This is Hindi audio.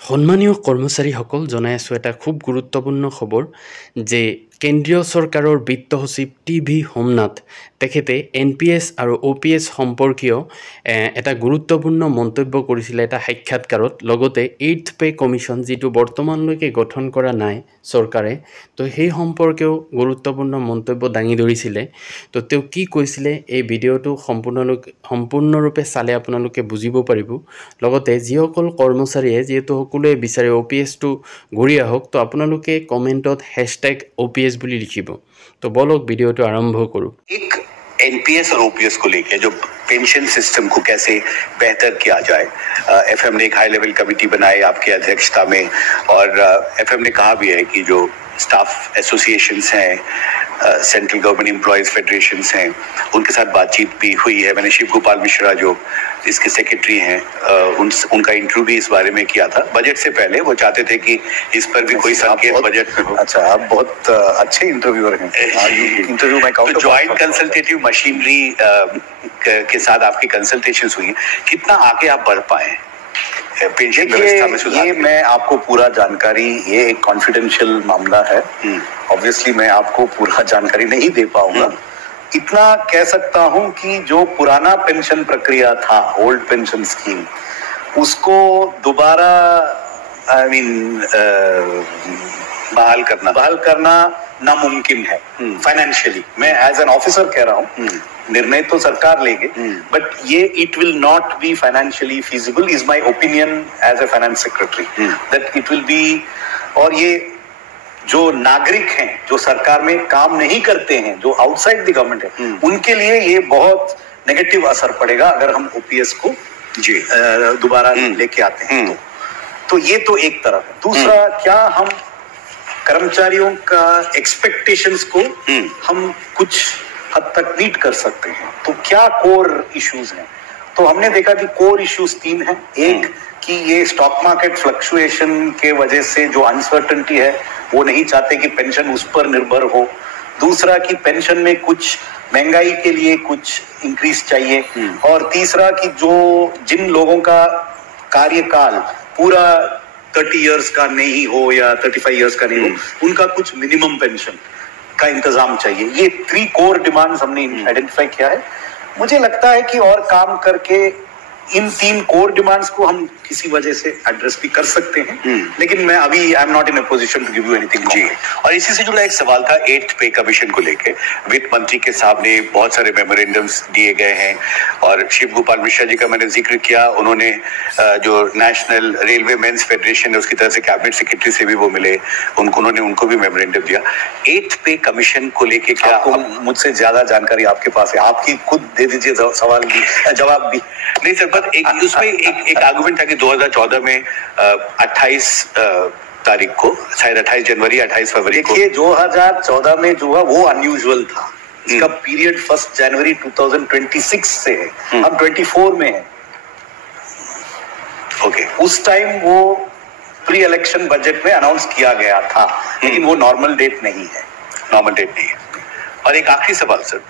সন্মানীয় কৰ্মচাৰীসকল জনাই আছোঁ এটা খুব গুৰুত্বপূৰ্ণ খবৰ যে কেন্দ্ৰীয় চৰকাৰৰ বিত্ত সচিব টি.ভি. সোমনাথ তেখেতে NPS আৰু OPS সম্পৰ্কীয় এটা গুৰুত্বপূৰ্ণ মন্তব্য কৰিছিলে এটা সাক্ষাৎকাৰত। লগতে 8th পে কমিশ্যন যিটো বৰ্তমানলৈকে গঠন কৰা নাই চৰকাৰে, তো সেই সম্পৰ্কেও গুৰুত্বপূৰ্ণ মন্তব্য দাঙি ধৰিছিলে। তো তেওঁ কি কৈছিলে এই ভিডিঅ'টো সম্পূৰ্ণৰূপে চালে আপোনালোকে বুজিব পাৰিব। লগতে যিসকল কৰ্মচাৰীয়ে যিহেতু সকলোৱে বিচাৰে OPSটো ঘূৰি আহক, তো আপোনালোকে কমেণ্টত #OPS বুলি লিখিব। तो बोलो वीडियो तो आरंभ करूँ। एक NPS और OPS को लेके जो पेंशन सिस्टम को कैसे बेहतर किया जाए, FM ने एक हाई लेवल कमेटी बनाई आपकी अध्यक्षता में, और FM ने कहा भी है कि जो स्टाफ एसोसिएशंस हैं, सेंट्रल गवर्नमेंट एम्प्लॉयज फेडरेशंस हैं, उनके साथ बातचीत भी हुई है। मैंने शिव गोपाल मिश्रा जो इसके सेक्रेटरी हैं उनका इंटरव्यू भी इस बारे में किया था बजट से पहले। वो चाहते थे कि इस पर भी कोई संकेत बजट में हो। अच्छा, आप बहुत अच्छे इंटरव्यूअर हैं। इंटरव्यू में तो ज्वाइंट कंसल्टेटिव मशीनरी के साथ आपकी कंसल्टेशंस हुई, कितना आगे आप बढ़ पाए पेंशन व्यवस्था में सुधार? ये मैं आपको पूरा जानकारी, ये एक कॉन्फिडेंशियल मामला है, ऑब्वियसली मैं आपको पूरा जानकारी नहीं दे पाऊंगा। इतना कह सकता हूं कि जो पुराना पेंशन प्रक्रिया था, ओल्ड पेंशन स्कीम, उसको दोबारा बहाल करना नामुमकिन है फाइनेंशियली। मैं एज एन ऑफिसर कह रहा हूं, निर्णय तो सरकार लेंगे, बट ये it will not be financially feasible, is my opinion as a finance secretary, that it will be. और ये जो नागरिक हैं, जो सरकार में काम नहीं करते हैं, जो आउटसाइड द गवर्नमेंट है, उनके लिए ये बहुत नेगेटिव असर पड़ेगा अगर हम OPS को दोबारा लेके आते हैं। तो ये तो एक तरफ है। दूसरा, क्या हम कर्मचारियों का एक्सपेक्टेशंस को हम कुछ हद तक मीट कर सकते हैं? तो क्या कोर इश्यूज हैं? तो हमने देखा कि कोर इश्यूज 3 हैं। एक कि ये स्टॉक मार्केट फ्लक्चुएशन के वजह से जो अनसर्टेनिटी है, वो नहीं चाहते कि पेंशन उस पर निर्भर हो। दूसरा कि पेंशन में कुछ महंगाई के लिए कुछ इंक्रीज चाहिए। और तीसरा कि जिन लोगों का कार्यकाल पूरा 30 इयर्स का नहीं हो या 35 इयर्स का नहीं हो, उनका कुछ मिनिमम पेंशन का इंतजाम चाहिए। ये 3 कोर डिमांड्स हमने आइडेंटिफाई किया है। मुझे लगता है कि और काम करके इन 3 कोर डिमांड्स को हम किसी वजह से एड्रेस भी कर सकते हैं, लेकिन मैं अभी I am not in a position to give you anything. जी, और इसी से जुड़ा एक सवाल था 8th पे कमीशन को लेके। वित्त मंत्री के सामने बहुत सारे मेमोरेंडम्स दिए गए हैं, और शिव गोपाल मिश्रा जी का मैंने जिक्र किया, उन्होंने जो नेशनल रेलवे मेंस फेडरेशन है उसकी तरफ से कैबिनेट सेक्रेटरी से भी वो मिले, उनको भी मेमोरेंडम दिया। 8th पे कमीशन को लेके क्या मुझसे ज्यादा जानकारी आपके पास है? आपकी खुद दे दीजिए सवाल की जवाब भी। नहीं सर, पर उसमें एक आर्गुमेंट था कि 2014 में 28 तारीख को, शायद 28 जनवरी 28 फरवरी को। देखिए, 2014 में जो हुआ वो अनयूजुअल था। इसका पीरियड 1 जनवरी 2026 से है, हम 24 में है। ओके, उस टाइम वो प्री इलेक्शन बजट में अनाउंस किया गया था, लेकिन वो नॉर्मल डेट नहीं है। और एक आखिरी सवाल सर,